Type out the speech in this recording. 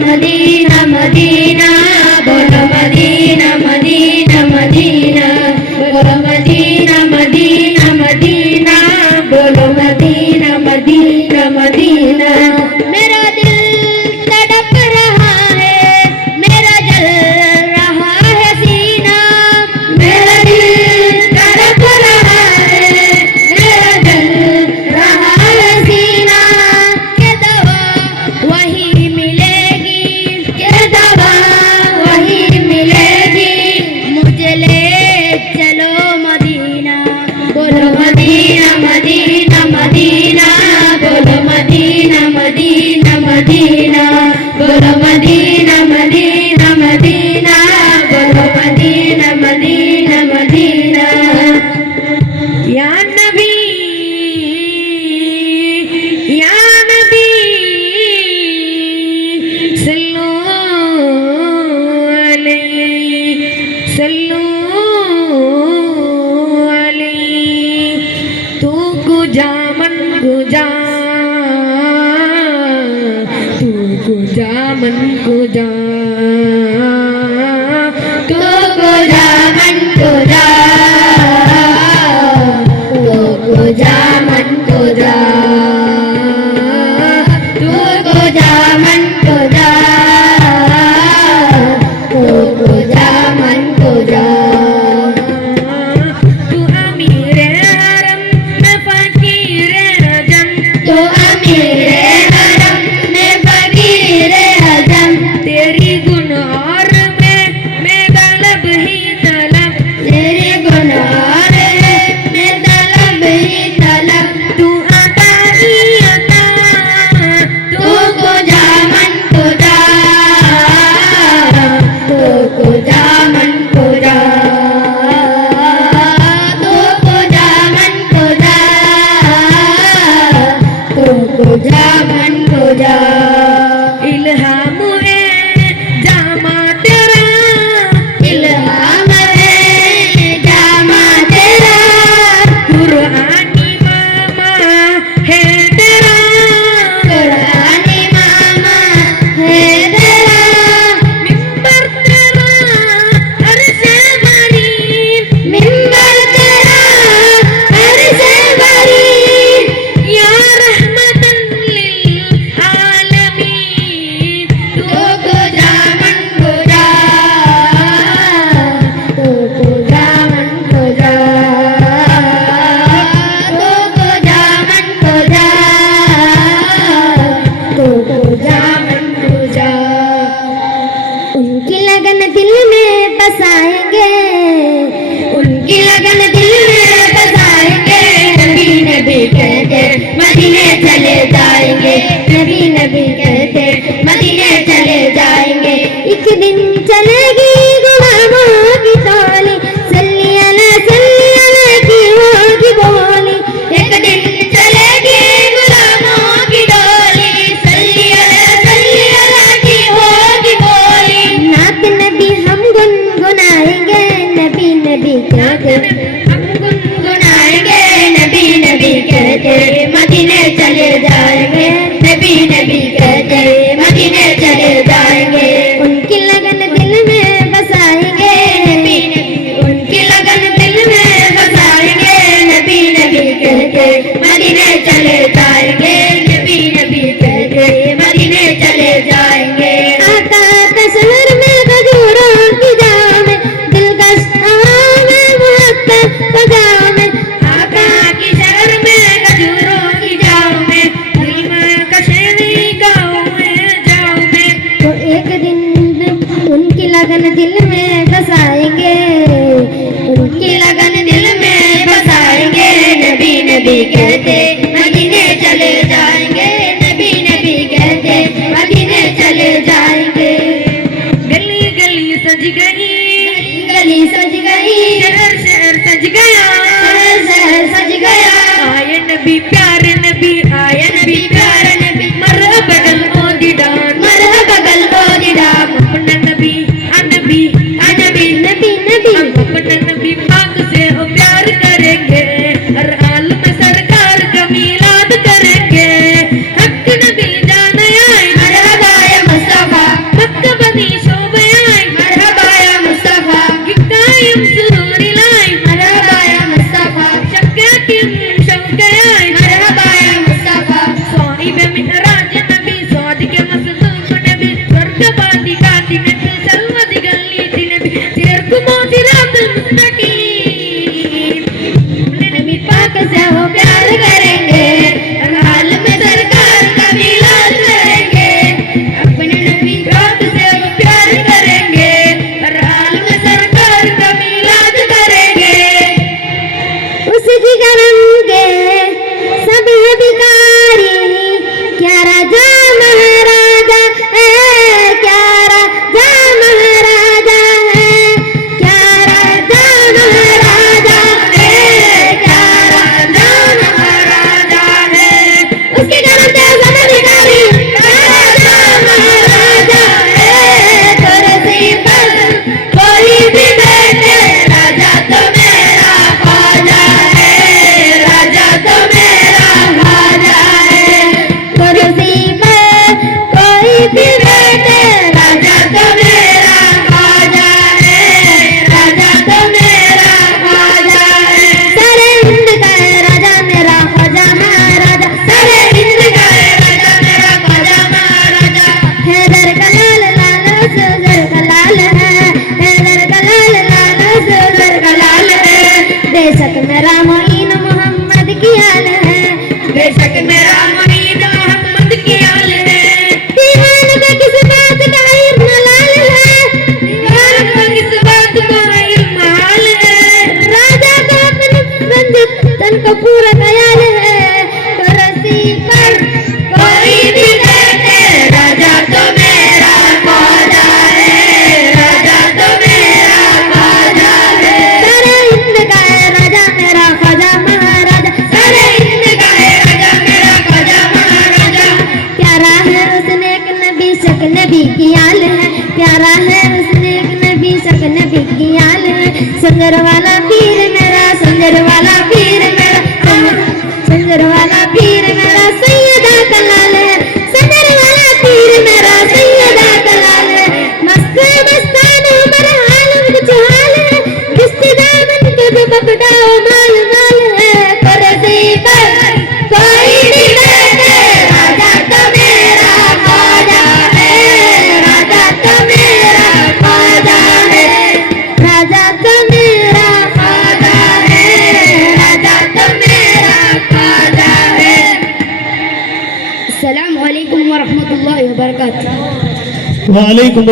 Medina Medina बोलो Medina Medina Medina बोलो Medina Medina Medina बोलो मदीना मदीना मदीना। मेरा दिल तड़प रहा है, मेरा जल रहा है सीना, मेरा दिल तड़प रहा है, मेरा जल रहा है सीना। के दवा वही मिलेगी, के दवा वही मिलेगी, मुझे ले चलो मदीना बोलो मदीना मदीना मदीना बोलो मदीना मदीना मदीना बोलो मदीना मदीना मदीना बोलो मदीना मदीना मदीना। या नबी सल्लू अलैहि सल्लू अलैहि। तू गुजा मन गुजा, तू गुजा मन गुजा, तू गुजा मन गुजा, तू गुजा मन गुजा, तू गुजा मन गुजा, तू गुजा मन गुजा। तू अमीर हरम मैं फकीर अजम, तू अमीर हरम मैं फकीर अजम। तेरी गुण और मैं तलब ही तलब, तेरे गुण और मैं तलब ही तलब। तू आता ही आता, तू गुजा मन गुजा, तू गुजा मन गुजा, तू गुजा मन गुजा, तू गुजा मन गुजा। इल्हाम है जामा तेरा, इल्हाम है जामा तेरा, कुरानी मामा है तेरा, कुरानी मामा है तेरा। मिंबर तेरा अर्श बरी, मिंबर तेरा अर्श बरी, या रहमतन लिल आलमीन। तू गुजा मन गुजा, तू गुजा मन गुजा, तू गुजा मन गुजा, तू गुजा मन गुजा। उनकी लगन दिल में बसाएंगे, उनकी लगन दिल में बसाएंगे। नबी नबी कहते मदीने चले जाएंगे, नबी नबी कहते मदीने चले जाएंगे। एक दिन चलेगी गुलामों की टोली, सल्ली अला की होगी बोली। एक दिन चलेगी गुलामों की टोली, सल्ली अला की होगी बोली। नात नबी हम गुनगुनाएंगे, नबी नबी कहते हम गुनगुनाएंगे, नबी नबी कहते मदीने चले जाएंगे, नबी नबी कहते मदीने चले जाएंगे। उनकी लगन दिल में बसाएंगे, नबी नबी उनकी लगन दिल में बसाएंगे। नबी नबी कहते मदीने चले जाएंगे, नबी नबी कहते मदीने चले जाएंगे। आका का शहर में खजूरों की जाम में, दिलकश हवाओं में मुहब्बत फजाओं में। आका की शहर में खजूरों की जाम में, दिलकश गाँव में जाओ में। तो एक दिन उनकी लगन दिल में बसाएंगे, उनकी लगन दिल में बसाएंगे। नबी नबी कहते मदीने चले जाएंगे, नबी नबी कहते मदीने चले जाएंगे। गली गली सज गई, गली सज गई, शहर शहर सज गया, शहर शहर सज गया। आए नबी प्यारे नबी, आए नबी प्यारे नबी, मरहबा गल मोदी डान, मरहबा गल मोदी डान। अपना नबी अनबी अनबी नबी नबी, अपना नबी पाक से हो प्यार करेंगे, हर हाल में सरकार का मीलाद करेंगे। हक नबी जान आए, मरहबा या मुस्तफा, बेशक मेरा मुरीद मोहम्मद की आल है। दीवान का किस बात का इल्म लाल है, दीवान का किस बात का इल्म हाल है। राजा का अपने रंजित तन को पूरा ख्याल है, कुर्सी पर कोई भी बैठे राजा तो मेरा ख्वाजा है, राजा तो मेरा ख्वाजा है। सारे हिंद का है राजा मेरा ख्वाजा महाराजा, सारे हिंद का है राजा मेरा ख्वाजा महाराजा। प्यारा है उसने एक नबी शक नबी की आल है, प्यारा है उसने एक नबी शक नबी की आल है। संजर वाला पीर मेरा, संजर वाला पीर मेरा, संजर वाला पीर मेरा सैयदा कलाल है, संजर वाला पीर मेरा सैयदा कलाल है। मस्त मस्तान उमर हालम कुछ हाल है, किस्ती दामन के जो पकड़ाओ माल माल है। कुर्सी पर कोई भी बैठे राजा तो मेरा ख्वाजा है, राजा तो मेरा ख्वाजा है, राजा तो मेरा ख्वाजा है, राजा तो मेरा ख्वाजा है। अस्सलाम वालेकुम व रहमतुल्लाहि व बरकातहू। वालेकुम